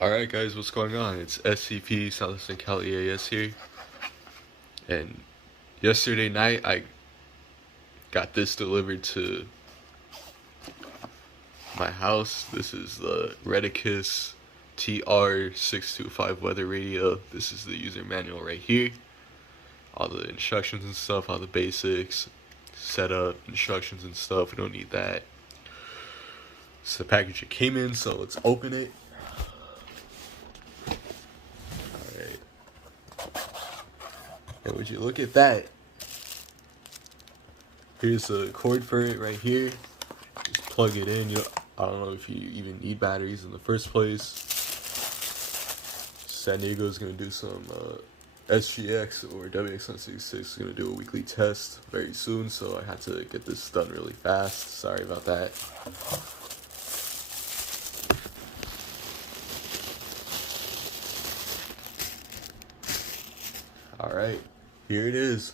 Alright guys, what's going on? It's SCP Southeastern Cali AS here. And yesterday night I got this delivered to my house. This is the Retekess TR265 weather radio. This is the user manual right here. All the instructions and stuff, all the basics, setup, instructions and stuff. We don't need that. It's the package it came in, so let's open it. And would you look at that? Here's the cord for it right here. Just plug it in. I don't know if you even need batteries in the first place. San Diego is gonna do some SGX or WX166 is gonna do a weekly test very soon, so I had to get this done really fast. Sorry about that. Alright, here it is.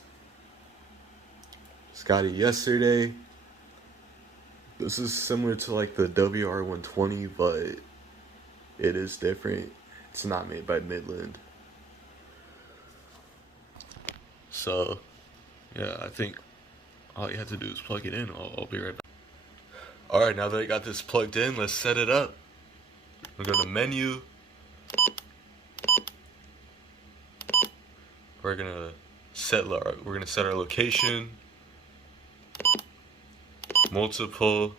Just got it yesterday. This is similar to like the WR120, but it is different. It's not made by Midland. So, yeah, I think all you have to do is plug it in. I'll be right back. Alright, now that I got this plugged in, let's set it up. We'll go to menu. We're gonna set our location, multiple,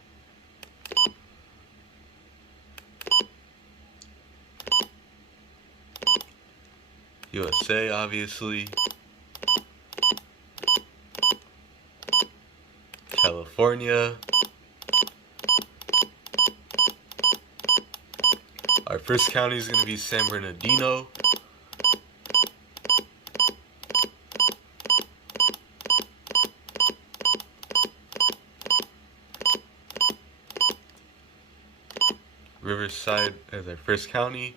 USA obviously, California. Our first county is gonna be San Bernardino. Riverside as our first county.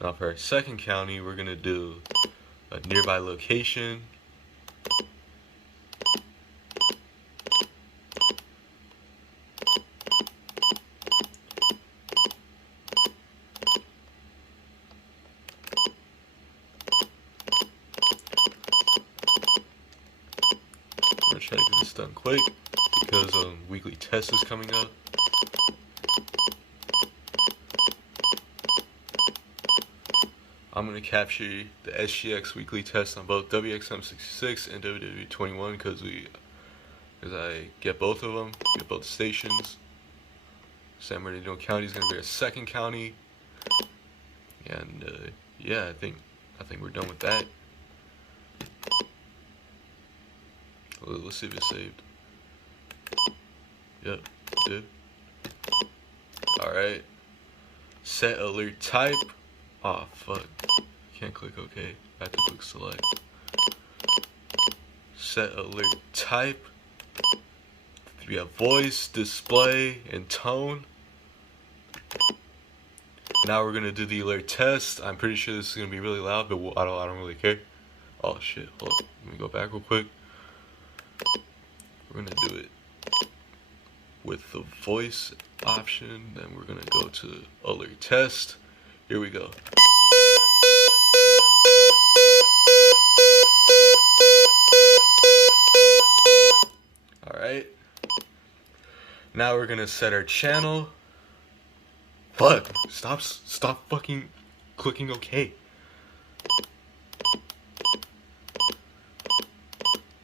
Now for our second county, we're gonna do a nearby location. I'm gonna try to get this done quick because weekly test is coming up. I'm going to capture the SGX weekly test on both WX166 and WW21 because I get both of them, get both stations. San Bernardino County is going to be our second county, and yeah, I think we're done with that. Let's see if it's saved. Yep, it did. All right. Set alert type. Oh fuck, can't click OK, I have to click select. Set alert type. We have voice, display, and tone. Now we're gonna do the alert test. I'm pretty sure this is gonna be really loud, but I don't really care. Oh shit, hold on, let me go back real quick. We're gonna do it with the voice option, then we're gonna go to alert test. Here we go. Alright. Now we're gonna set our channel. Fuck. Stop fucking clicking OK.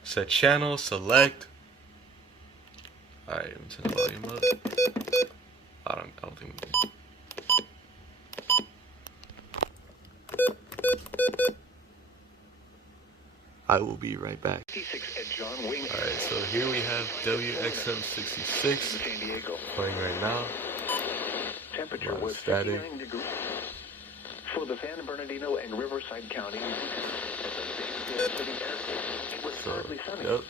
Set channel, select. Alright, let me turn the volume up. I don't think we can. I will be right back. Alright, so here we have WXM66 playing right now. Temperature was 59 degrees for the San Bernardino and Riverside counties. It was partly sunny. Yep.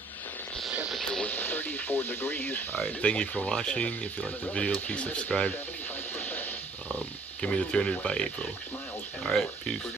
Temperature was 34 degrees. Alright, thank you for watching. If you like the video, please subscribe. Give me the 300 by April. Alright, peace.